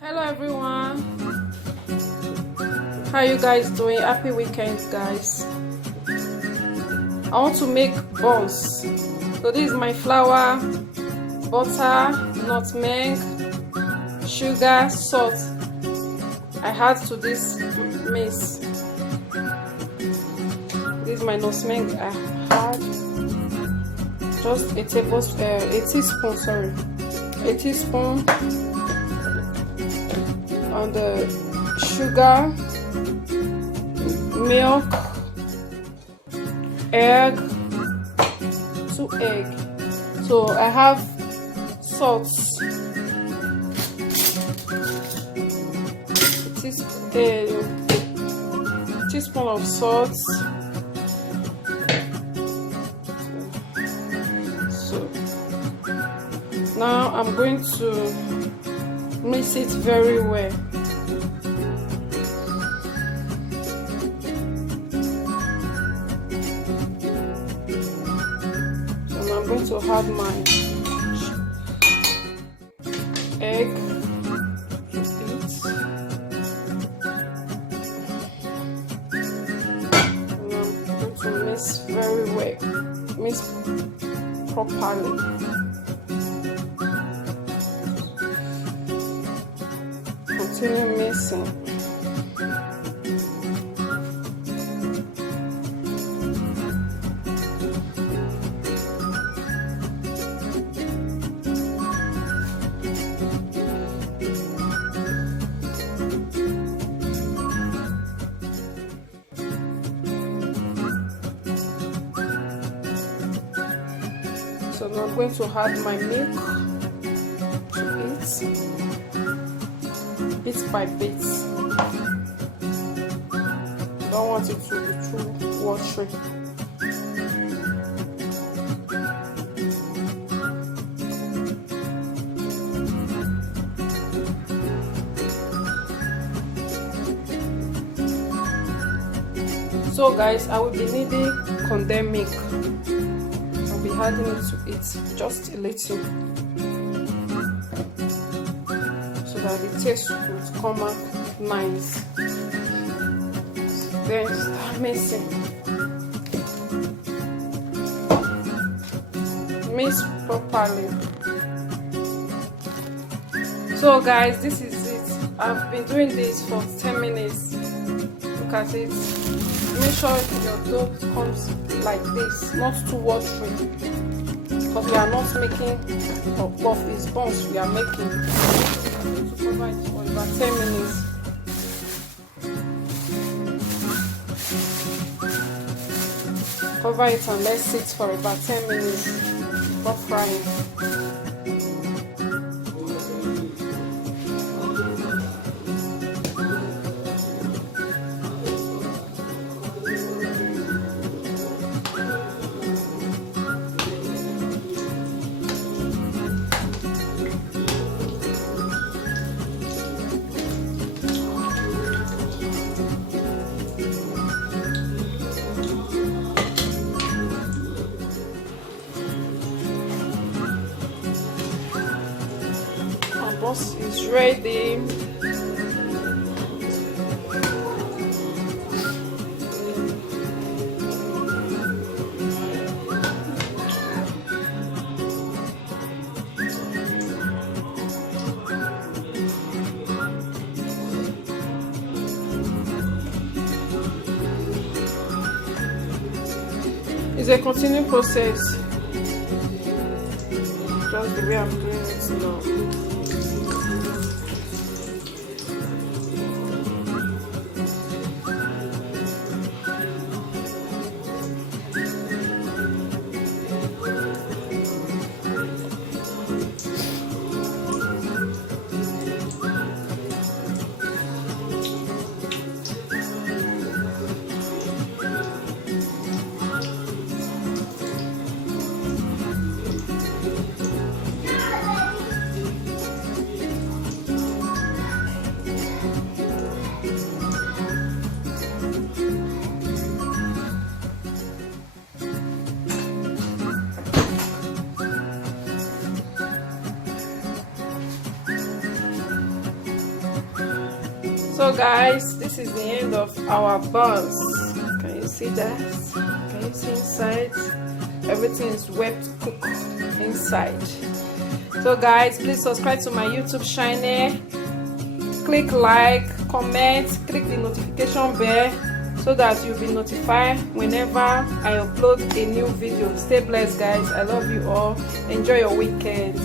Hello everyone, how you guys doing? Happy weekend, guys. I want to make buns. So this is my flour, butter, nutmeg, sugar, salt. I add to this mix. This is my nutmeg. I add just a teaspoon on the sugar, milk, egg, 2 eggs. So I have salt, a teaspoon of salt. So now I'm going to mix it very well. So now I'm going to add my egg to it. And I'm going to mix very well, mix properly. Continue mixing. So now I'm going to add my milk to it. Bit by bit. Don't want it to be too watery. So guys, I will be needing condensed milk. I'll be adding it to it, just a little, that the taste will come out nice. Then start mixing. Mix properly. So guys, this is it. I've been doing this for 10 minutes. Look at it. Make sure your dough comes like this, not too watery, because we are not making puff these buns. We are making to cover it for about 10 minutes. Cover it and let sit for about 10 minutes before frying. Boss is ready. It's a continuing process, just the way I'm doing it now. So guys, this is the end of our buns. Can you see that? Can you see inside? Everything is wet cooked inside. So guys, please subscribe to my YouTube channel. Click like, comment, click the notification bell so that you'll be notified whenever I upload a new video. Stay blessed guys. I love you all. Enjoy your weekend.